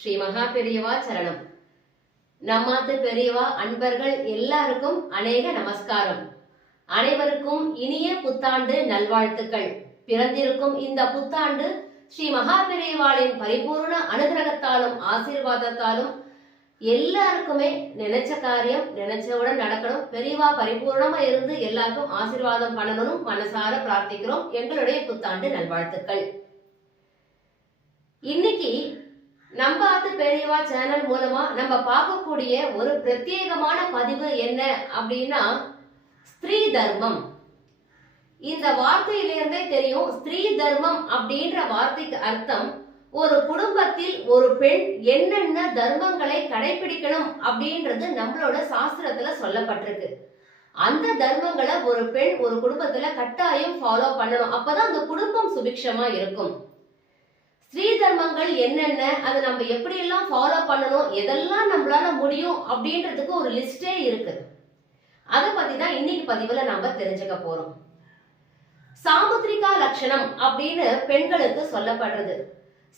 ஸ்ரீ மகா பெரியவா சரணம். நம்மாத்து பெரியவா அன்பர்கள் எல்லாருக்கும் அநேக நமஸ்காரம். அனைவருக்கும் இனிய புத்தாண்டு நல்வாழ்த்துக்கள். பிறந்திருக்கும் இந்த புத்தாண்டு ஸ்ரீ மகா பெரியவாளின் பரிபூர்ண அனுகிரகத்தாலும் ஆசீர்வாதத்தாலும் எல்லாருக்குமே நினைச்ச காரியம் நினைச்சவுடன் நடக்கணும். பெரியவா பரிபூர்ணமா இருந்து எல்லாருக்கும் ஆசீர்வாதம் பண்ணணும் மனசார பிரார்த்திக்கிறோம். எங்களுடைய புத்தாண்டு நல்வாழ்த்துக்கள். இன்னைக்கு நம்ம ஆத்து பெரியவா சேனல் மூலமா நம்ம பார்க்கக்கூடிய ஒரு பிரத்யேகமான பதிவு என்ன அப்படின்னா ஸ்திரீ தர்மம். இந்த வார்த்தையிலிருந்தே தெரியும் ஸ்திரீ தர்மம் அப்படின்ற வார்த்தைக்கு அர்த்தம் ஒரு குடும்பத்தில் ஒரு பெண் என்னென்ன தர்மங்களை கடைபிடிக்கணும் அப்படின்றது நம்மளோட சாஸ்திரத்துல சொல்லப்பட்டிருக்கு. அந்த தர்மங்களை ஒரு பெண் ஒரு குடும்பத்துல கட்டாயம் ஃபாலோ பண்ணணும். அப்பதான் அந்த குடும்பம் சுபிக்ஷமா இருக்கும். ஸ்ரீ தர்மங்கள் என்னென்ன அதை நம்ம எப்படி எல்லாம் ஃபாலோ பண்ணணும் எதெல்லாம் நம்மளால முடியும் அப்படின்றதுக்கு ஒரு லிஸ்டே இருக்கு. அதை பத்தி தான் இன்னைக்கு பதிவுல நம்ம தெரிஞ்சுக்க போறோம். சாமுத்ரிகா லட்சணம் அப்படின்னு பெண்களுக்கு சொல்லப்படுறது.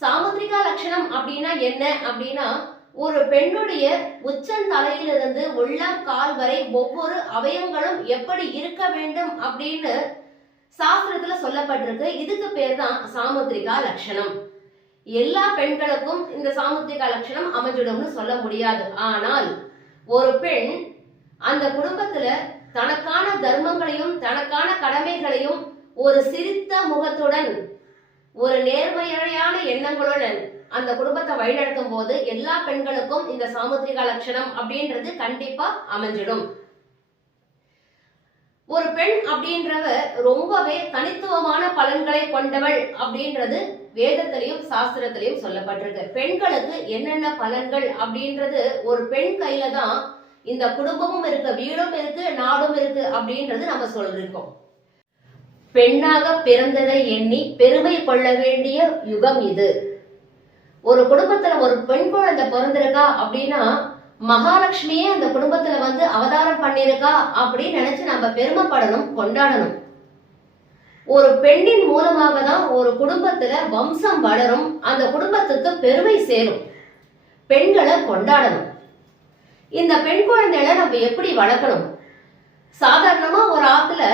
சாமுத்ரிகா லட்சணம் அப்படின்னா என்ன? அப்படின்னா ஒரு பெண்ணுடைய உச்சந்தலையிலிருந்து உள்ளம் கால் வரை ஒவ்வொரு அவயங்களும் எப்படி இருக்க வேண்டும் அப்படின்னு சாஸ்திரத்துல சொல்லப்பட்டிருக்கு. இதுக்கு பேர் தான் சாமுத்ரிகா லட்சணம். எல்லா பெண்களுக்கும் இந்த சாமுத்திரிக லட்சணம் அமைஞ்சிடும்னு சொல்ல முடியாது. ஆனால் ஒரு பெண் அந்த குடும்பத்துல தனக்கான தர்மங்களையும் தனக்கான கடமைகளையும் ஒரு சிரித்த முகத்துடன் ஒரு நேர்மையான எண்ணங்களுடன் அந்த குடும்பத்தை வழிநடத்தும் போது எல்லா பெண்களுக்கும் இந்த சாமுத்திரிகா லட்சணம் அப்படின்றது கண்டிப்பா அமைஞ்சிடும். ஒரு பெண் அப்படின்றவ ரொம்பவே தனித்துவமான பலன்களை கொண்டவள் அப்படின்றது வேதத்திலையும் சாஸ்திரத்திலையும் சொல்லப்பட்டிருக்கு. பெண்களுக்கு என்னென்ன பலன்கள் அப்படின்றது ஒரு பெண் கையில தான் இந்த குடும்பமும் இருக்கு வீடும் இருக்கு நாடும் இருக்கு அப்படின்றது நம்ம சொல்லிருக்கோம். பெண்ணாக பிறந்ததை எண்ணி பெருமை கொள்ள வேண்டிய யுகம் இது. ஒரு குடும்பத்துல ஒரு பெண் குழந்தை பிறந்திருக்கா அப்படின்னா மகாலட்சுமியே அந்த குடும்பத்துல வந்து அவதாரம் பண்ணிருக்கா அப்படின்னு நினைச்சு நம்ம பெருமைப்படணும் கொண்டாடணும். ஒரு பெண்ணின் மூலமாக தான் ஒரு குடும்பத்துல வம்சம் வளரும். அந்த குடும்பத்துக்கு பெருமை சேரும். பெண்களை கொண்டாடணும். இந்த பெண் குழந்தைகளை நம்ம எப்படி வளர்க்கணும்? சாதாரணமா ஒரு ஆத்துல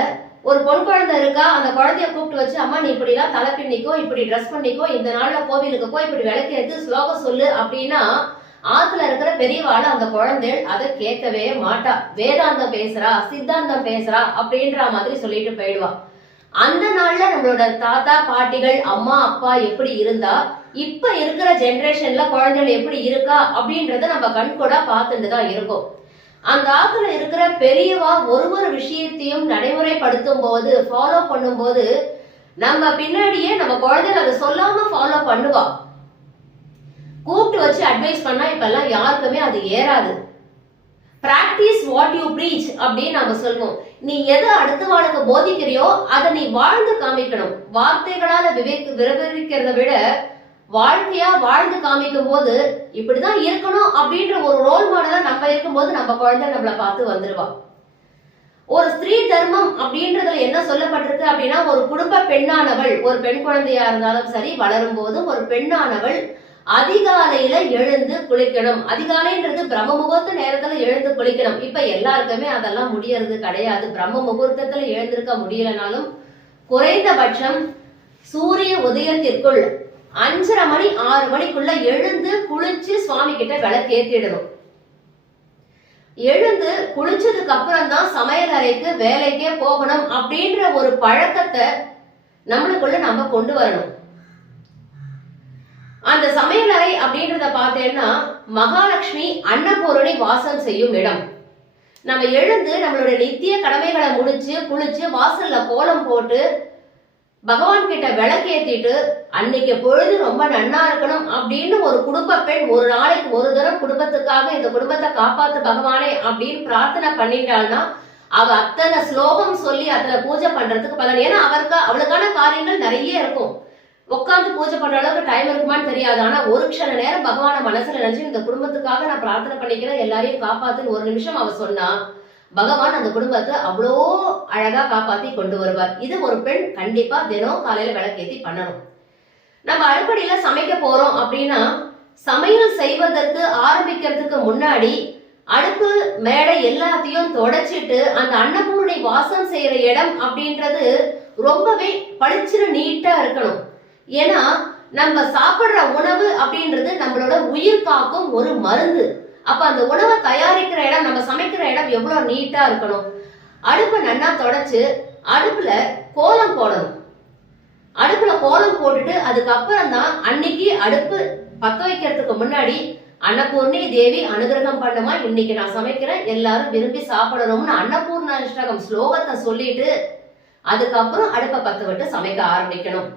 ஒரு பொன் குழந்தை இருக்கா? அந்த குழந்தைய கூப்பிட்டு வச்சு அம்மா நீ இப்படி எல்லாம் தலை பின்னிக்கோ இப்படி ட்ரெஸ் பண்ணிக்கோ இந்த நாள்ல கோவிலுக்கு போய் இப்படி விளக்கு எடுத்து ஸ்லோகம் சொல்லு அப்படின்னா ஆத்துல இருக்கிற பெரியவாள் அந்த குழந்தை அதை கேட்கவே மாட்டா. வேதாந்தம் பேசுறா சித்தாந்தம் பேசுறா அப்படின்ற மாதிரி சொல்லிட்டு போயிடுவா. அந்த நாள்ல நம்மளோட தாத்தா பாட்டிகள் அம்மா அப்பா எப்படி இருந்தா இப்ப இருக்கிற ஜெனரேஷன்ல குழந்தைகள் எப்படி இருக்கா அப்படின்றத நம்ம கண்கூடா பார்த்துட்டு தான் இருக்கோம். அந்த ஆத்துல இருக்கிற பெரியவா ஒரு ஒரு விஷயத்தையும் நடைமுறைப்படுத்தும் போது ஃபாலோ பண்ணும்போது நம்ம பின்னாடியே நம்ம குழந்தைகள் அதை சொல்லாம ஃபாலோ பண்ணுவா. கூப்பிட்டு வச்சு அட்வைஸ் பண்ணா இப்ப எல்லாம் யாருக்குமே அது ஏறாது. பிராக்டிஸ் வாட் யூ ப்ரீச் அப்படின்னு நாம சொல்லுவோம். நீ எதை அடுத்தவாளுக்கு போதிக்கிறியோ அதை நீ வாழ்ந்து காமிக்கணும். வார்த்தைகளால விவேக் விவரிக்கிறத விட வாழ்க்கையா வாழ்ந்து காமிக்கும் போது இப்படிதான் இருக்கணும் அப்படின்ற ஒரு ரோல் மாடலா நம்ம இருக்கும்போது நம்ம குழந்தை நம்மள பார்த்து வந்துருவா. ஒரு ஸ்திரீ தர்மம் அப்படின்றதுல என்ன சொல்லப்பட்டிருக்கு அப்படின்னா ஒரு குடும்ப பெண்ணானவள் ஒரு பெண் குழந்தையா இருந்தாலும் சரி வளரும் போது ஒரு பெண்ணானவள் அதிகாலையில எழுந்து குளிக்கணும். அதிகாலைன்றது பிரம்ம முகூர்த்த நேரத்துல எழுந்து குளிக்கணும். இப்ப எல்லாருக்குமே அதெல்லாம் முடியறது கிடையாது. பிரம்ம முகூர்த்தத்துல எழுந்திருக்க முடியலனாலும் குறைந்தபட்சம் சூரிய உதயத்திற்குள் அஞ்சரை மணி ஆறு மணிக்குள்ள எழுந்து குளிச்சு சுவாமி கிட்ட விளக்கேத்திடணும் எழுந்து குளிச்சதுக்கு அப்புறம் தான் சமையல் அறைக்கு வேலைக்கே போகணும் அப்படின்ற ஒரு பழக்கத்தை நம்மளுக்குள்ள நம்ம கொண்டு வரணும். அந்த சமையலறை அப்படின்றத பார்த்தேன்னா மகாலட்சுமி அன்னபூரணி வாசம் செய்யும் இடம். நம்ம எழுந்து நம்மளோட நித்திய கடமைகளை முடிச்சு குளிச்சு வாசல்ல கோலம் போட்டு பகவான் கிட்ட விளக்கேத்திட்டு அன்னைக்கு பொழுது ரொம்ப நன்னா இருக்கணும் அப்படின்னு ஒரு குடும்ப பெண் ஒரு நாளைக்கு ஒரு தரம் குடும்பத்துக்காக இந்த குடும்பத்தை காப்பாத்து பகவானே அப்படின்னு பிரார்த்தனை பண்ணிட்டாள்னா அவ அத்தனை ஸ்லோகம் சொல்லி அத்தனை பூஜை பண்றதுக்கு பலன். ஏன்னா அவருக்கு அவளுக்கான காரியங்கள் நிறைய இருக்கும். உட்காந்து பூஜை பண்ற அளவுக்கு டைம் இருக்குமான்னு தெரியாது. ஆனா ஒரு க்ஷண நேரம் பகவான மனசுல நினைச்சு இந்த குடும்பத்துக்காக நான் பிரார்த்தனை பண்ணிக்கிறேன் எல்லாரையும் காப்பாத்துன்னு ஒரு நிமிஷம் அவ சொன்னா பகவான் அந்த குடும்பத்தை அவ்வளோ அழகா காப்பாத்தி கொண்டு வருவார். இது ஒரு பெண் கண்டிப்பா தினம் காலையில விளக்கேத்தி பண்ணணும். நம்ம அடுப்படியில சமைக்க போறோம் அப்படின்னா சமையல் செய்வதற்கு ஆரம்பிக்கிறதுக்கு முன்னாடி அடுப்பு மேடை எல்லாத்தையும் தொடச்சிட்டு அந்த அன்னபூர்ணை வாசம் செய்யற இடம் அப்படின்றது ரொம்பவே பளிச்சுன்னு நீட்டா இருக்கணும். ஏன்னா நம்ம சாப்பிடுற உணவு அப்படின்றது நம்மளோட உயிர் காக்கும் ஒரு மருந்து. அப்ப அந்த உணவை தயாரிக்கிற இடம் நம்ம சமைக்கிற இடம் எவ்வளவு நீட்டா இருக்கணும்? அடுப்பை நன்னா தொடச்சு அடுப்புல கோலம் போடணும். அடுப்புல கோலம் போட்டுட்டு அதுக்கப்புறம் தான் அன்னைக்கு அடுப்பு பத்த வைக்கிறதுக்கு முன்னாடி அன்னபூர்ணி தேவி அனுகிரகம் பண்ணுமா? இன்னைக்கு நான் சமைக்கிறேன். எல்லாரும் விரும்பி சாப்பிடணும்னு அன்னபூர்ணாஷ்டகம் ஸ்லோகத்தை சொல்லிட்டு அதுக்கப்புறம் அடுப்பை பத்து விட்டு சமைக்க ஆரம்பிக்கணும்.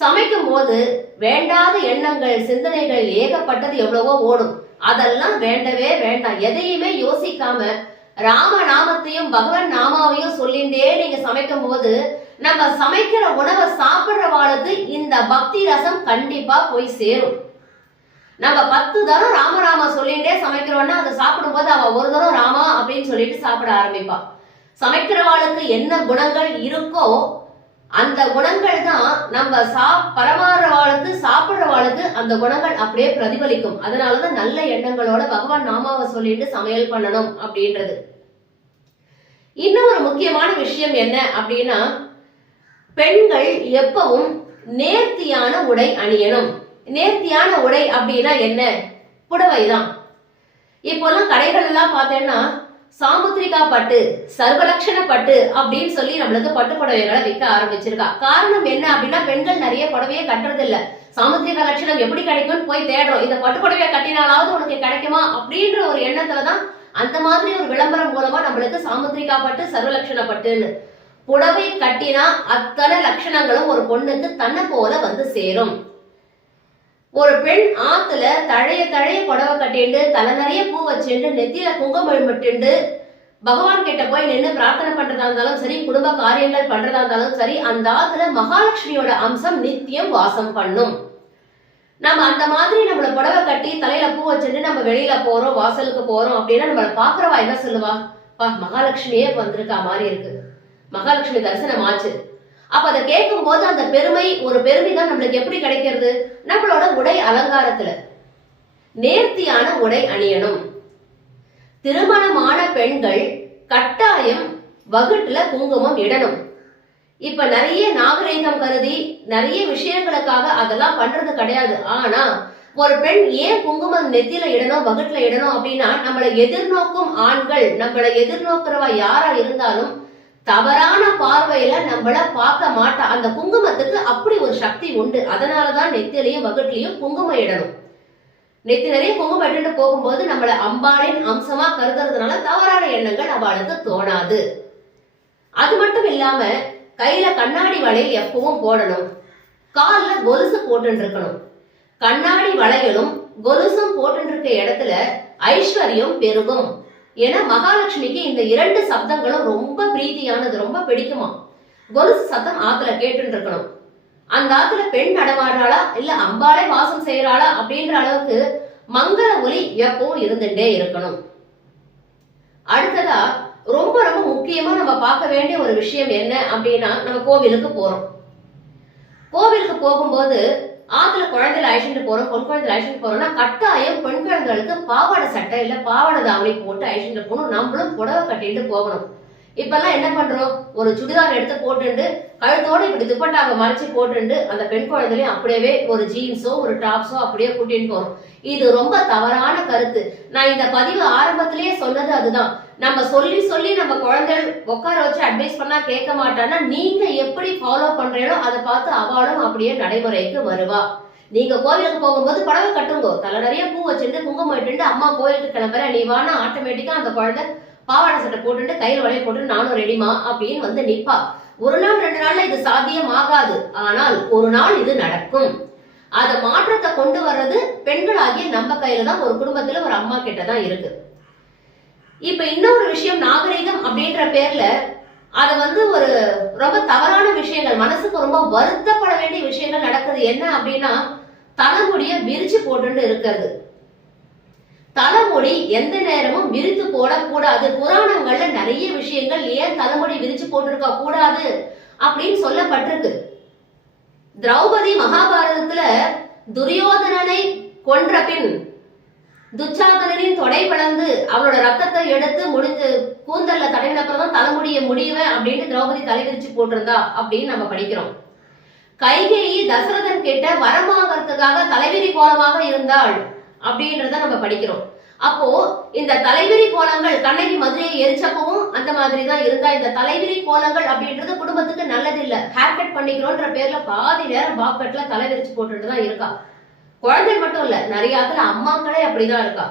சமைக்கும் போது வேண்டாத எண்ணங்கள் சிந்தனைகள் ஏகப்பட்டது எவ்வளவோ ஓடும். அதெல்லாம் வேண்டவே வேண்டாம். எதையுமே யோசிக்காம ராம நாமத்தையும் பகவன் நாமாவையும் சொல்லிண்டே நீங்க சமைக்கும் போது நம்ம சமைக்கிற உணவை சாப்பிடுறவாளுக்கு இந்த பக்தி ரசம் கண்டிப்பா போய் சேரும். நம்ம பத்து தரம் ராமராமா சொல்லிட்டே சமைக்கிறோம்னா அதை சாப்பிடும்போது அவ ஒரு தரம் ராமா அப்படின்னு சொல்லிட்டு சாப்பிட ஆரம்பிப்பா. சமைக்கிறவாளுக்கு என்ன குணங்கள் இருக்கோ அந்த குணங்கள் தான் நம்ம சா பரமாறவாளுக்கு சாப்பிடுறவாளுக்கு அந்த குணங்கள் அப்படியே பிரதிபலிக்கும். அதனாலதான் நல்ல எண்ணங்களோட பகவான் நாமாவை சொல்லிட்டு சமையல் பண்ணணும் அப்படின்றது. இன்னும் ஒரு முக்கியமான விஷயம் என்ன அப்படின்னா பெண்கள் எப்பவும் நேர்த்தியான உடை அணியணும். நேர்த்தியான உடை அப்படின்னா என்ன? புடவைதான். இப்போல்லாம் கடைகள் எல்லாம் பார்த்தேன்னா சாமுத்திரிகா பட்டு சர்வலட்சண பட்டு அப்படின்னு சொல்லி நம்மளுக்கு பட்டு புடவைகளை விற்க ஆரம்பிச்சிருக்கா. காரணம் என்ன அப்படின்னா பெண்கள் நிறைய புடவையே கட்டுறது இல்ல சாமுத்திரிகா லட்சணம் எப்படி கிடைக்கும்னு போய் தேடுறோம். இந்த பட்டு புடவையை கட்டினாலாவது உனக்கு கிடைக்குமா அப்படின்ற ஒரு எண்ணத்துலதான் அந்த மாதிரி ஒரு விளம்பரம் மூலமா நம்மளுக்கு சாமுத்திரிகா பட்டு சர்வலட்சண பட்டுன்னு புடவை கட்டினா அத்தனை லட்சணங்களும் ஒரு பொண்ணுக்கு தன்னை போல வந்து சேரும். ஒரு பெண் ஆத்துல தழைய தழைய புடவை கட்டிண்டு தலை நிறைய பூ வச்சுண்டு நெத்தியில குங்குமம் விட்டுண்டு பகவான் கிட்ட போய் நின்று பிரார்த்தனை பண்றதா இருந்தாலும் சரி குடும்ப காரியங்கள் பண்றதா இருந்தாலும் சரி அந்த ஆத்துல மகாலட்சுமியோட அம்சம் நித்தியம் வாசம் பண்ணும். நம்ம அந்த மாதிரி நம்மள புடவை கட்டி தலையில பூ வச்சுட்டு நம்ம வெளியில போறோம் வாசலுக்கு போறோம் அப்படின்னா நம்மள பாக்குறவா என்ன சொல்லுவா? பா மகாலட்சுமியே வந்திருக்கா மாதிரி இருக்கு. மகாலட்சுமி தரிசனம் ஆச்சு அப்ப அதை கேட்கும் போது அந்த பெருமை ஒரு பெருமை தான் நம்மளுக்கு எப்படி கிடைக்கிறது? நம்மளோட உடை அலங்காரத்துல. நேர்த்தியான உடை அணியணும். திருமணமான பெண்கள் கட்டாயம் வகுட்டுல குங்குமம் இடணும். இப்ப நிறைய நாகரீகம் கருதி நிறைய விஷயங்களுக்காக அதெல்லாம் பண்றது கிடையாது. ஆனா ஒரு பெண் ஏன் குங்குமம் நெத்தியில இடணும் வகுட்டுல இடணும் அப்படின்னா நம்மளை எதிர்நோக்கும் ஆண்கள் நம்மளை எதிர்நோக்கிறவா யாரா இருந்தாலும் தவறான பார்வையில நம்மள பார்க்க மாட்டா அந்த குங்குமத்துக்கு அப்படி ஒரு சக்தி உண்டு. அதனாலதான் நெத்திலையும் வகுட்லயும் குங்குமம் இடணும். நெத்தி நிறைய குங்குமம் இட்டுட்டு போகும்போது நம்மள அம்பாளின் அம்சமா கருதுறதுனால தவறான எண்ணங்கள் அவளுக்கு தோணாது. அது மட்டும் இல்லாம கையில கண்ணாடி வளையல் எப்பவும் போடணும். கால்ல கொலுசு போட்டு இருக்கணும் கண்ணாடி வளையலும் கொலுசும் போட்டு இருக்க இடத்துல ஐஸ்வர்யம் பெருகும். ஏன்னா மகாலட்சுமிக்கு இந்த இரண்டு சப்தங்களும் ரொம்ப பிரீதியானது ரொம்ப பிடிக்குமா? கொலுசு சத்தம் ஆத்துல கேட்டு இருக்கணும் அந்த ஆத்துல பெண் நடமாடுறாளா இல்ல அம்பாளே வாசம் செய்யறாளா அப்படின்ற அளவுக்கு மங்கள ஒலி எப்பவும் இருந்துட்டே இருக்கணும். அடுத்ததா ரொம்ப ரொம்ப முக்கியமா நம்ம பார்க்க வேண்டிய ஒரு விஷயம் என்ன அப்படின்னா நம்ம கோவிலுக்கு போறோம். கோவிலுக்கு போகும்போது ஆத்துல குழந்தைல அழைச்சிட்டு போறோம் பொன் குழந்தைல அழைச்சிட்டு போறோம்னா கட்டாயம் பெண் குழந்தைகளுக்கு பாவாடை சட்டை இல்ல பாவாடை தாவணி போட்டு அழைச்சிட்டு போகணும். நம்மளும் புடவை கட்டிட்டு போகணும். இப்பெல்லாம் என்ன பண்றோம்? ஒரு சுடிதார் எடுத்து போட்டுண்டு கழுத்தோட இப்படி துப்பட்டாவை மறைச்சு போட்டுண்டு அந்த பெண் குழந்தைலையும் அப்படியே ஒரு ஜீன்ஸோ ஒரு டாப்ஸோ அப்படியே கூட்டிட்டு போறோம் இது ரொம்ப தவறான கருத்து. நான் இந்த பதிவு ஆரம்பத்திலேயே சொன்னது அதுதான். நம்ம சொல்லி சொல்லி நம்ம குழந்தைகள் உட்கார வச்சு அட்வைஸ் பண்ணா கேட்க மாட்டான்னா நீங்க எப்படி ஃபாலோ பண்றீங்களோ அதை பார்த்து அவளும் அப்படியே நடைமுறைக்கு வருவா. நீங்க கோவிலுக்கு போகும்போது புடவை கட்டுங்கோ. தலை நிறைய பூ வச்சுட்டு குங்குமம் இட்டுட்டு அம்மா கோயிலுக்கு கிளம்புற நீ வானா ஆட்டோமேட்டிக்கா அந்த குழந்தை பாவாடை சட்டை போட்டுட்டு கையில் வளைய போட்டு நானும் ரெடிமா அப்படின்னு வந்து நிப்பா. ஒரு நாள் ரெண்டு நாள்ல இது சாத்தியம் ஆகாது ஆனால் ஒரு நாள் இது நடக்கும். அத மாற்றத்தை கொண்டு வர்றது பெண்களாகிய நம்ம கையில தான் ஒரு குடும்பத்துல ஒரு அம்மா கிட்ட தான் இருக்கு. இப்ப இன்னொரு விஷயம் நாகரிகம் அப்படின்ற பேர்ல அது வந்து ஒரு ரொம்ப தவறான விஷயங்கள் மனசுக்கு ரொம்ப வருத்தப்பட வேண்டிய விஷயங்கள் நடக்குது. என்ன அப்படின்னா தலைமுடிய விரிச்சு போட்டு இருக்கிறது. தலைமுடி எந்த நேரமும் விரித்து போடக்கூடாது. புராணங்கள்ல நிறைய விஷயங்கள் ஏன் தலைமுடி விரிச்சு போட்டிருக்க கூடாது அப்படின்னு சொல்லப்பட்டிருக்கு. திரௌபதி மகாபாரதத்துல துரியோதனனை கொன்ற பின் துச்சாதனின் தொடை பிளந்து அவளோட ரத்தத்தை எடுத்து முடிஞ்சு கூந்தல்ல தடவினப்புறம் தலைமுடிய முடிவேன் அப்படின்னு திரௌபதி தலைவிரிச்சு போட்டிருந்தா அப்படின்னு நம்ம படிக்கிறோம். கைகேயி தசரதன் கிட்ட வரம் வாங்கறதுக்காக தலைவிரி கோலமாக இருந்தாள் அப்படின்றத நம்ம படிக்கிறோம். அப்போ இந்த தலைவிரி கோலங்கள் கண்ணகி மதுரையை எரிச்சப்பவும் அந்த மாதிரி தான் இருந்தா இந்த தலைவிரி கோலங்கள் அப்படின்றது குடும்பத்துக்கு நல்லது இல்ல ஹேர் கட் பண்ணிக்கிறோன்ற பேர்ல பாதி நேரம் பாப் கட்ல தலை போட்டுட்டு தான் இருக்கா. குழந்தை மட்டும் இல்ல நிறைய இடத்துல அம்மாக்களே அப்படிதான் இருக்கா.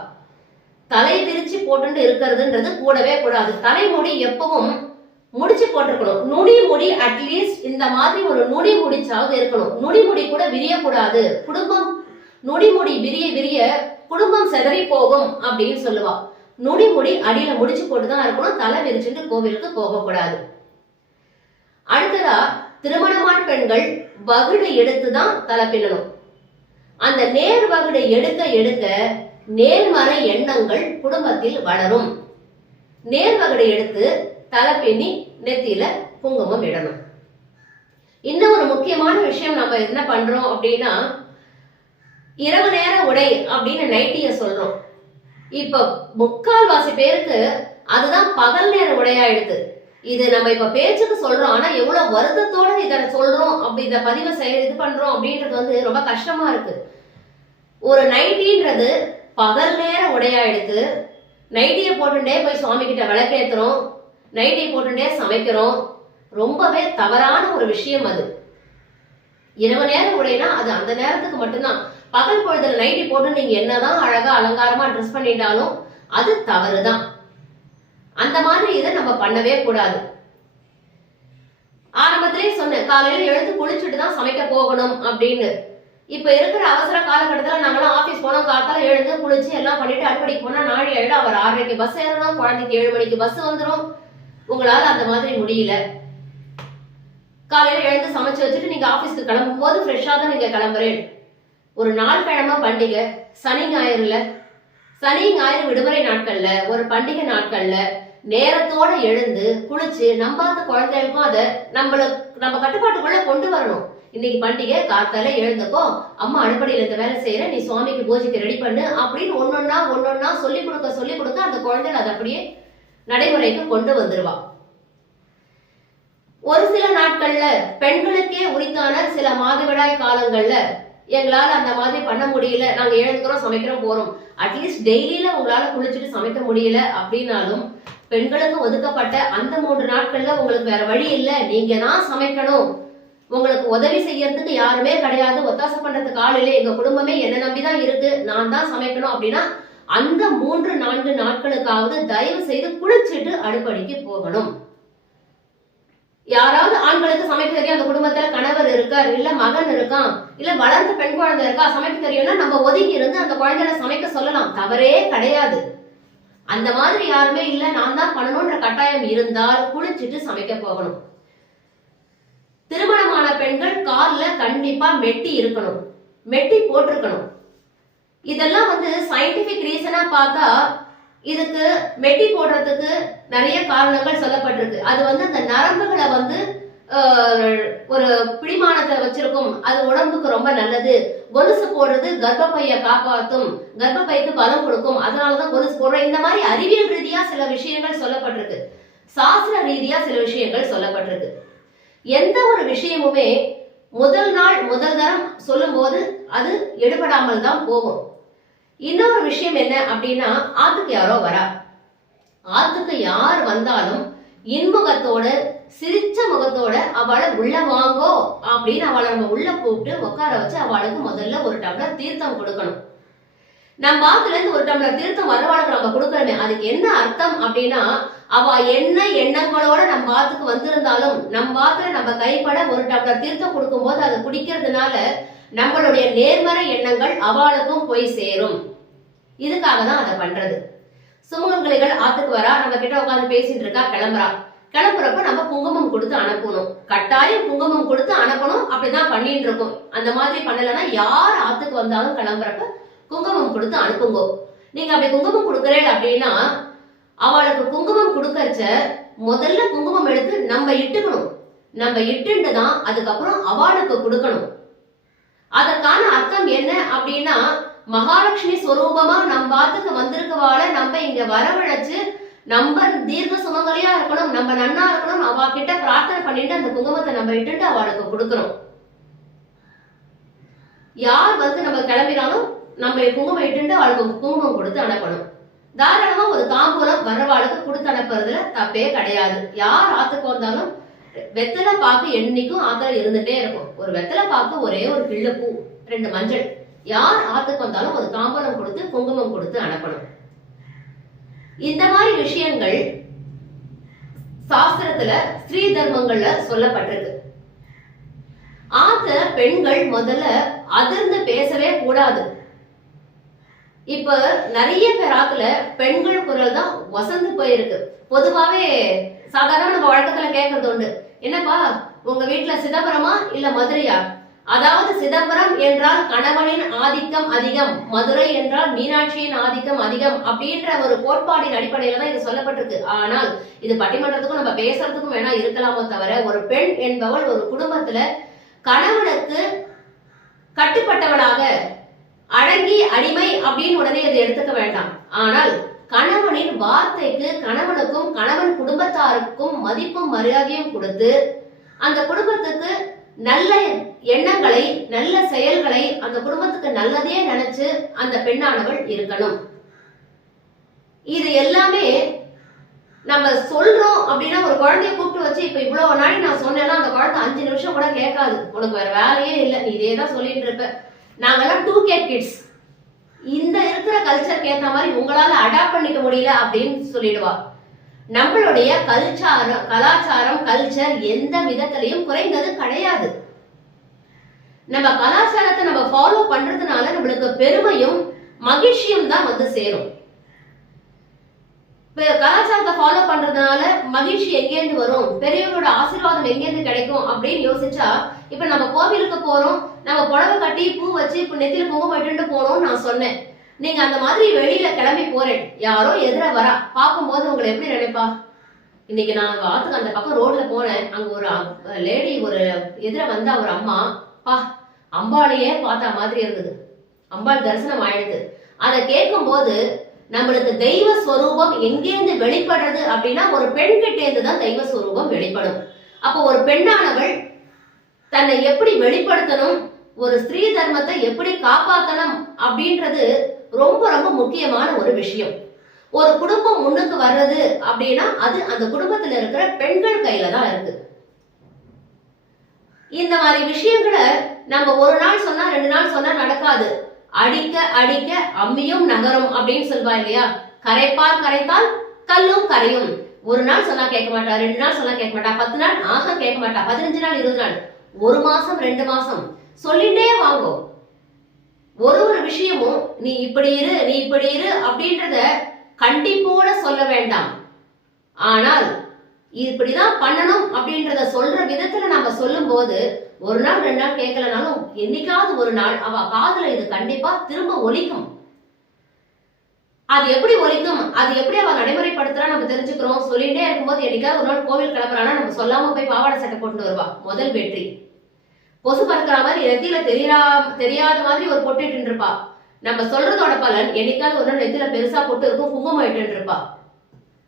தலை விரிச்சு போட்டுட்டு இருக்கிறதுன்றது கூடவே கூடாது. தலைமுடி எப்பவும் முடிச்சு போட்டிருக்கணும். நுனி முடி அட்லீஸ்ட் இந்த மாதிரி ஒரு நுனி முடிச்சாவது இருக்கணும். நுனி முடி கூட விரியக்கூடாது. குடும்பம் நுனி முடி விரிய விரிய குடும்பம் செதறி போகும் அப்படின்னு சொல்லுவா. நுனி முடி அடியில முடிச்சு போட்டு தான் இருக்கணும். தலை விரிச்சுட்டு கோவிலுக்கு போகக்கூடாது. அடுத்ததா திருமணமான பெண்கள் வகுடு எடுத்து தான் தலை பின்னணும். அந்த நேர் வகுடை எடுக்க எடுக்க நேர்மறை எண்ணங்கள் குடும்பத்தில் வளரும். நேர் வகுடை எடுத்து தலைப்பெண்ணி நெத்தியில குங்குமம் இடணும். இன்னும் ஒரு முக்கியமான விஷயம் நம்ம என்ன பண்றோம் அப்படின்னா இரவு நேர உடை அப்படின்னு நைட்டிய சொல்றோம். இப்ப முக்கால்வாசி பேருக்கு அதுதான் பகல் நேர உடையாயிடுது இது நம்ம இப்ப பேச்சுக்கு சொல்றோம். ஆனா எவ்வளவு வருத்தத்தோட இத சொல்றோம் அப்படி இத பதிவை செய்ய இது பண்றோம் அப்படின்றது வந்து ரொம்ப கஷ்டமா இருக்கு. ஒரு நைட்டின்றது பகல் நேர உடையாயிடுது நைட்டியை போட்டுட்டே போய் சுவாமி கிட்ட விளக்கேத்துறோம். நைட்டியை போட்டுட்டே சமைக்கிறோம். ரொம்பவே தவறான ஒரு விஷயம் அது. இரவு நேரம் உடையினா அது அந்த நேரத்துக்கு மட்டும்தான். பகல் பொழுதுல நைட்டி போட்டு நீங்க என்னதான் அழகா அலங்காரமா ட்ரெஸ் பண்ணிட்டாலும் அது தவறுதான். அந்த மாதிரி இதை நம்ம பண்ணவே கூடாது. ஆரம்பத்திலே சொன்னேன் காலையில எழுந்து குளிச்சுட்டு தான் சமைக்க போகணும் அப்படின்னு. இப்ப இருக்கிற அவசர காலகட்டத்துல நாங்களாம் ஆபீஸ் போனோம் காத்தால எழுந்து குளிச்சு எல்லாம் பண்ணிட்டு அடுப்படிக்கு போனா நாளை ஏழு அவர் ஆறரைக்கு பஸ் ஏறணும் குழந்தைக்கு ஏழு மணிக்கு பஸ் வந்துடும் உங்களால அந்த மாதிரி முடியல. காலையில எழுந்து சமைச்சு வச்சுட்டு நீங்க ஆபீஸ்க்கு கிளம்பும் போது ஃப்ரெஷ்ஷா தான் நீங்க கிளம்புறேன். ஒரு நாள் கிழமை பண்டிகை சனி ஞாயிறுல. சனி ஞாயிறு விடுமுறை நாட்கள்ல ஒரு பண்டிகை நாட்கள்ல. நேரத்தோட எழுந்து குளிச்சு நம்பாத குழந்தைகளுக்கும் அதை நம்மள நம்ம கட்டுப்பாட்டுக்குள்ள கொண்டு வரணும். இன்னைக்கு பண்டிகை காத்தால எழுந்துக்கோ அம்மா அடுப்படியில இந்த வேலை செய்யற நீ சுவாமிக்கு பூஜைக்கு ரெடி பண்ணு அப்படின்னு ஒன்னொன்னா ஒன்னொன்னா சொல்லி கொடுக்க சொல்லி கொடுக்க அந்த குழந்தைகள் அதை அப்படியே நடைமுறைக்கு கொண்டு வந்துருவா. ஒரு சில நாட்கள்ல பெண்களுக்கே உரித்தான சில மாதவிடாய் காலங்கள்ல எங்களால அந்த மாதிரி பண்ண முடியல. நாங்க எழுந்துக்கிறோம் சமைக்கிறோம் போறோம். அட்லீஸ்ட் டெய்லியில உங்களால குளிச்சுட்டு சமைக்க முடியல அப்படின்னாலும் பெண்களுக்கு ஒதுக்கப்பட்ட அந்த மூன்று நாட்கள்ல உங்களுக்கு வேற வழி இல்ல. நீங்க தான் சமைக்கணும். உங்களுக்கு உதவி செய்யறதுக்கு யாருமே கிடையாது. ஒத்தாசை பண்றதுக்கு ஆள் இல்லை. எங்க குடும்பமே என்ன நம்பிதான் இருக்கு. நான் தான் சமைக்கணும் அப்படின்னா அந்த மூன்று நான்கு நாட்களுக்காவது தயவு செய்து குளிச்சுட்டு அடுப்படிக்கு போகணும். யாராவது ஆண்களுக்கு சமைக்க தெரியும். அந்த குடும்பத்துல கணவர் இருக்கார் இல்ல மகன் இருக்கான் இல்ல வளர்ந்த பெண் குழந்தை இருக்கா சமைக்க தெரியும்னா நம்ம ஒதுங்கி இருந்து அந்த குழந்தைய சமைக்க சொல்லலாம். தவறே கிடையாது. அந்த மாதிரி யாருமே இல்ல. நான் தான் பண்ணணும்ன்ற கட்டாயம் இருந்தால் குளிச்சுட்டு சமைக்க போகணும். திருமணமான பெண்கள் கால்ல கண்டிப்பா மெட்டி இருக்கணும். மெட்டி போட்டிருக்கணும். இதெல்லாம் வந்து சயின்டிபிக் ரீசனா பார்த்தா இதுக்கு மெட்டி போடுறதுக்கு நிறைய காரணங்கள் சொல்லப்பட்டிருக்கு. அது வந்து அந்த நரம்புகளை வந்து ஒரு பிடிமானத்தை வச்சிருக்கும். அது உடம்புக்கு ரொம்ப நல்லது. கொலுசு போடுறது கர்ப்பப்பைய காப்பாத்தும். கர்ப்பப்பைக்கு பலம் கொடுக்கும். அதனாலதான் கொலுசு போடுறோம் இந்த மாதிரி அறிவியல் ரீதியா சில விஷயங்கள் சொல்லப்பட்டிருக்கு. சாஸ்திர ரீதியா சில விஷயங்கள் சொல்லப்பட்டிருக்கு. எந்த ஒரு விஷயமுமே முதல் நாள் முதல் தரம் சொல்லும்போது அது எடுபடாமல் தான் போகும். இன்னொரு விஷயம் என்ன அப்படின்னா ஆத்துக்கு யாரோ வரா. ஆத்துக்கு யார் வந்தாலும் இன்முகத்தோடு சிரிச்ச முகத்தோட அவளை உள்ள வாங்கோ அப்படின்னு அவளை நம்ம உள்ள கூப்பிட்டு உட்கார வச்சு அவளுக்கு முதல்ல ஒரு டம்ளர் தீர்த்தம் கொடுக்கணும். நம்ம ஆத்துல இருந்து ஒரு டம்ளர் தீர்த்தம் வரவாளுக்கு நம்ம கொடுக்கணுமே. அதுக்கு என்ன அர்த்தம் அப்படின்னா அவ என்ன எண்ணங்களோட நம்ம ஆத்துக்கு வந்திருந்தாலும் நம்ம ஆத்துல நம்ம கைப்பட ஒரு டம்ளர் தீர்த்தம் கொடுக்கும்போது அதை குடிக்கிறதுனால நம்மளுடைய நேர்மறை எண்ணங்கள் அவளுக்கும் போய் சேரும். இதுக்காக தான் அதை பண்றது. சுமங்கலிகள் ஆத்துக்கு வரா நம்ம கிட்ட உட்காந்து பேசிட்டு இருக்கா கிளம்புறா. கிளம்புறப்ப நம்ம குங்குமம் கொடுத்து அனுப்பணும். கட்டாயம் குங்குமம் கொடுத்து அனுப்பணும். அப்படிதான் பண்ணிட்டு இருக்கோம். அந்த மாதிரி பண்ணலைன்னா யார் ஆத்துக்கு வந்தாலும் கிளம்புறப்ப குங்குமம் கொடுத்து அனுப்புங்க. நீங்க அப்படி குங்குமம் கொடுக்குறேன் அப்படின்னா அவளுக்கு குங்குமம் கொடுக்கறச்ச முதல்ல குங்குமம் எடுத்து நம்ம இட்டுக்கணும். நம்ம இட்டுண்டு தான் அதுக்கப்புறம் அவளுக்கு கொடுக்கணும். அதற்கான அர்த்தம் என்ன அப்படின்னா மகாலட்சுமி ஸ்வரூபமா நம்ம பாத்துக்கு வந்திருக்கவாள நம்ம இங்க வரவழைச்சு நம்ம தீர்க்க சுமங்கலியா இருக்கணும் நம்ம நன்னா இருக்கணும் அவ கிட்ட பிரார்த்தனை பண்ணிட்டு அந்த குங்குமத்தை நம்ம இட்டுட்டு அவளுக்கு கொடுக்கணும். யார் வந்து நம்ம கிளம்பினாலும் நம்ம குங்குமம் இட்டு அவளுக்கு குங்குமம் கொடுத்து அனுப்பணும். தாராளமா ஒரு தாம்பூலம் வரவாளுக்கு கொடுத்து அனுப்புறதுல தப்பே கிடையாது. யார் ஆத்துக்கு வந்தாலும் வெத்தலை பாக்கு என்னைக்கும் ஆத்துல இருந்துட்டே இருக்கும். ஒரு வெத்தலை பாக்கு ஒரே ஒரு கிள்ளு பூ ரெண்டு மஞ்சள். யார் ஆத்துக்கு வந்தாலும் ஒரு தாம்பூலம் கொடுத்து குங்குமம் கொடுத்து அனுப்பணும். இந்த மாதிரி விஷயங்கள் சாஸ்திரத்துல ஸ்ரீ தர்மங்கள்ல சொல்லப்பட்டிருக்கு. ஆத்த பெண்கள் முதல்ல அதிர்ந்து பேசவே கூடாது. இப்ப நிறைய பேர் ஆத்துல பெண்கள் குரல் தான் வசந்து போயிருக்கு. பொதுவாவே சாதாரண நம்ம வழக்கத்துல கேட்கறது உண்டு. என்னப்பா உங்க வீட்டுல சிதம்பரமா இல்ல மதுரையா? அதாவது சிதம்பரம் என்றால் கணவனின் ஆதிக்கம் அதிகம் மதுரை என்றால் மீனாட்சியின் ஆதிக்கம் அதிகம் அப்படின்ற ஒரு கோட்பாடின் அடிப்படையில தான் இது சொல்லப்பட்டிருக்கு. ஆனால் இது பட்டிமன்றத்துக்கும் நம்ம பேசுறதுக்கும் வேணா இருக்கலாமோ தவிர ஒரு பெண் என்பவள் ஒரு குடும்பத்துல கணவனுக்கு கட்டுப்பட்டவளாக அடங்கி அடிமை அப்படின்னு உடனே இதை எடுத்துக்க வேண்டாம். ஆனால் கணவனின் வார்த்தைக்கு கணவனுக்கும் கணவன் குடும்பத்தாருக்கும் மதிப்பும் மரியாதையும் கொடுத்து அந்த குடும்பத்துக்கு நல்ல எண்ணங்களை நல்ல செயல்களை அந்த குடும்பத்துக்கு நல்லதே நினைச்சு அந்த பெண்ணானவள் இருக்கணும். இது எல்லாமே நம்ம சொல்றோம் அப்படின்னா ஒரு குழந்தைய கூப்பிட்டு வச்சு இப்ப இவ்வளவு நாளைக்கு நான் சொன்னேன்னா அந்த குழந்தை அஞ்சு நிமிஷம் கூட கேட்காது. உனக்கு வேற வேலையே இல்லை நீ இதே தான் சொல்லிட்டு இருப்ப. நாங்கெல்லாம் டூ கே கிட்ஸ் இந்த இருக்கிற கல்ச்சருக்கு ஏத்த மாதிரி உங்களால அடாப்ட் பண்ணிக்க முடியல அப்படின்னு சொல்லிடுவா. நம்மளுடைய கல்ச்சாரம் கலாச்சாரம் கல்ச்சர் எந்த விதத்திலையும் குறைந்தது கிடையாது. நம்ம கலாச்சாரத்தை நம்ம ஃபாலோ பண்றதுனால நம்மளுக்கு பெருமையும் மகிழ்ச்சியும் தான் வந்து சேரும். கலாச்சாரத்தை ஃபாலோ பண்றதுனால மகிழ்ச்சி எங்கேருந்து வரும்? பெரியவங்களோட ஆசீர்வாதம் எங்கேருந்து கிடைக்கும் அப்படின்னு யோசிச்சா இப்ப நம்ம கோவிலுக்கு போறோம் நம்ம புடவை கட்டி பூ வச்சு இப்ப நெத்தில குங்குமம் இட்டுட்டு போனோம்னு நான் சொன்னேன். நீங்க அந்த மாதிரி வெளியில கிளம்பி போறேன் யாரோ எதிர வரா. பார்க்கும்போது உங்களை எப்படி நினைப்பா? இன்னைக்கு நான் வாத்துக்கு அந்த பக்கம் ரோட்ல போனேன். அங்க ஒரு லேடி ஒரு எதிர வந்தா ஒரு அம்மா பா அம்பாளையே பார்த்த மாதிரி இருந்தது. அம்பாள் தரிசனம் ஆயிடுது. அதை கேட்கும்போது நம்மளுக்கு தெய்வ ஸ்வரூபம் எங்கேருந்து வெளிப்படுறது அப்படின்னா ஒரு பெண் கிட்டேருந்து தான் தெய்வ ஸ்வரூபம் வெளிப்படும். அப்போ ஒரு பெண்ணானவள் தன்னை எப்படி வெளிப்படுத்தணும்? ஒரு ஸ்திரீ தர்மத்தை எப்படி காப்பாற்றணும் அப்படின்றது ரொம்ப ரொம்ப முக்கியமான ஒரு விஷயம். ஒரு குடும்பம் முன்னுக்கு வர்றது அப்படின்னா அது அந்த குடும்பத்துல இருக்கிற பெண்கள் கையில தான் இருக்கு. இந்த மாதிரி விஷயங்களை நம்ம ஒரு நாள் சொன்னா ரெண்டு நாள் சொன்னா நடக்காது. அடிக்க அடிக்க அம்மியும் நகரும் அப்படின்னு சொல்வா இல்லையா? கரைப்பால் கரைத்தால் கல்லும் கரையும். ஒரு நாள் சொன்னா கேட்க மாட்டா ரெண்டு நாள் சொன்னா கேட்க மாட்டா பத்து நாள் ஆக கேட்க மாட்டா பதினஞ்சு நாள் இருபது நாள். ஒரு மாசம் ரெண்டு மாசம். சொல்லிட்டே வாங்கும் ஒரு ஒரு விஷயமும் நீ இப்படி இரு நீ இப்படி இரு அப்படின்றத கண்டிப்போட சொல்ல வேண்டாம். ஆனால் இப்படிதான் பண்ணணும் அப்படின்றத சொல்ற விதத்துல நம்ம சொல்லும் போது ஒரு நாள் ரெண்டு நாள் கேட்கலனாலும் என்னைக்காவது ஒரு நாள் அவ காதுல இது கண்டிப்பா திரும்ப ஒலிக்கும். அது எப்படி ஒலிக்கும்? அது எப்படி அவ நடைமுறைப்படுத்துறா நம்ம தெரிஞ்சுக்கிறோம்? சொல்லிட்டே இருக்கும்போது என்னைக்காவது ஒரு நாள் கோவில் கிளம்புறானா நம்ம சொல்லாம போய் பாவாடை சட்டை போட்டு வருவா. முதல் வெற்றி. கொசு பறக்கிற மாதிரி நெத்தியில தெரியா தெரியாத மாதிரி ஒரு பொட்டு இருப்பா நம்ம சொல்றதோட பலன் என்னைக்காவது ஒரு நாள் நெத்தியில பெருசா பொட்டு இருக்கும் குங்குமம் இட்டு இருப்பா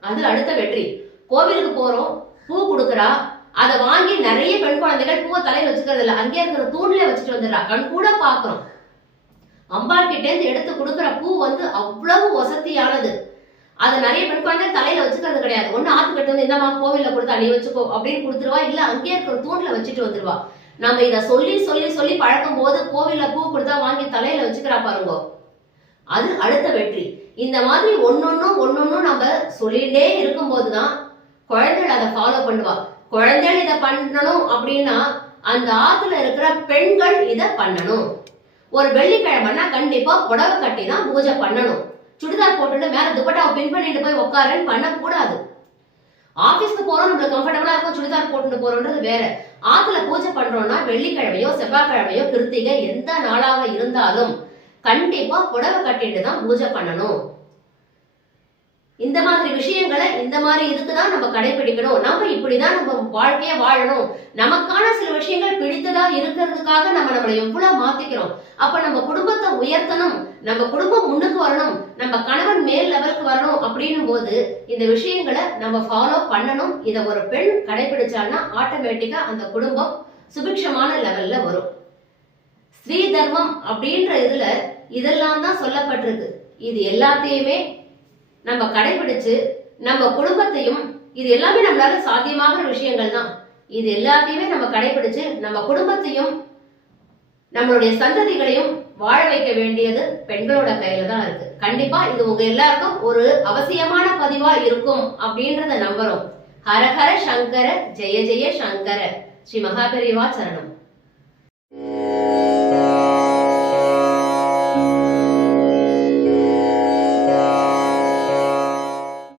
அது அடுத்த வெற்றி. கோவிலுக்கு போறோம் பூ கொடுக்குறா அதை வாங்கி நிறைய பெண் குழந்தைகள் பூவை தலையில வச்சுக்கிறது இல்ல. அங்கே இருக்கிற தூண்ல வச்சுட்டு வந்துடுறா. கண் கூட பாக்குறோம் அம்பாள் கிட்ட இருந்து எடுத்து கொடுக்குற பூ வந்து அவ்வளவு வசதியானது. அது நிறைய பெண் குழந்தை தலையில வச்சுக்கிறது கிடையாது. ஒன்னு ஆத்து கட்டு வந்து இந்தமா கோவில்ல கொடுத்தா நீ வச்சுக்கோ அப்படின்னு கொடுத்துருவா. இல்ல அங்கேயே இருக்கிற தூண்ல வச்சுட்டு வந்துருவா. நம்ம இத சொல்லி சொல்லி சொல்லி பழக்கும் போது கோவில்ல பூ கொடுத்தா வாங்கி தலையில வச்சுக்கிறா பாருங்க. அது அடுத்த வெற்றி. இந்த மாதிரி ஒன்னொன்னும் ஒன்னொன்னும் நம்ம சொல்லிட்டே இருக்கும் போதுதான் குழந்தைகள் அதை ஃபாலோ பண்ணுவா. குழந்தைகள் இதை பண்ணணும் அப்படின்னா அந்த ஆத்துல இருக்கிற பெண்கள் இதை பண்ணணும். ஒரு வெள்ளிக்கிழமைனா கண்டிப்பா புடவை கட்டி தான் பூஜை பண்ணணும். சுடிதார் போட்டுட்டு மேல துப்பட்டாவை பின் பண்ணிட்டு போய் உட்காருன்னு பண்ணக்கூடாது. ஆபீஸ்க்கு போறோம் நம்மளுக்கு கம்ஃபர்டபுளா இருக்கும் சுடிதார் போட்டுட்டு போறோம்ன்றது வேற. ஆத்துல பூஜை பண்றோம்னா வெள்ளிக்கிழமையோ செவ்வாய்க்கிழமையோ கிருத்திகை எந்த நாளாக இருந்தாலும் கண்டிப்பா புடவை கட்டிட்டு தான் பூஜை பண்ணணும். இந்த மாதிரி விஷயங்களை இந்த மாதிரி இதுக்கு தான் நம்ம கடைபிடிக்கணும் நம்ம இப்படிதான் நம்ம வாழ்க்கைய வாழணும். நமக்கான சில விஷயங்கள் பிடித்ததா இருக்கிறதுக்காக நம்ம நம்மளை எவ்வளவு மாத்திக்கிறோம். அப்ப நம்ம குடும்பத்தை உயர்த்தணும். நம்ம குடும்பம் முன்னுக்கு வரணும். நம்ம கணவன் மேல் லெவலுக்கு வரணும் அப்படின்னும் போது இந்த விஷயங்களை நம்ம ஃபாலோ பண்ணணும். இதை ஒரு பெண் கடைபிடிச்சான்னா ஆட்டோமேட்டிக்கா அந்த குடும்பம் சுபிக்ஷமான லெவல்ல வரும். ஸ்ரீ தர்மம் அப்படின்ற இதுல இதெல்லாம் தான் சொல்லப்பட்டிருக்கு. இது எல்லாத்தையுமே நம்ம கடைபிடிச்சு நம்ம குடும்பத்தையும் இது எல்லாமே நம்மளால சாத்தியமாகிற விஷயங்கள் தான். இது எல்லாத்தையுமே நம்ம கடைபிடிச்சு நம்ம குடும்பத்தையும் நம்மளுடைய சந்ததிகளையும் வாழ வைக்க வேண்டியது பெண்களோட கையில தான் இருக்கு. கண்டிப்பா இது உங்க எல்லாருக்கும் ஒரு அவசியமான பதிவா இருக்கும் அப்படின்றத நம்புறோம். ஹரஹர சங்கர ஜெய ஜெய சங்கர. ஸ்ரீ மகாபெரிவா சரணம்.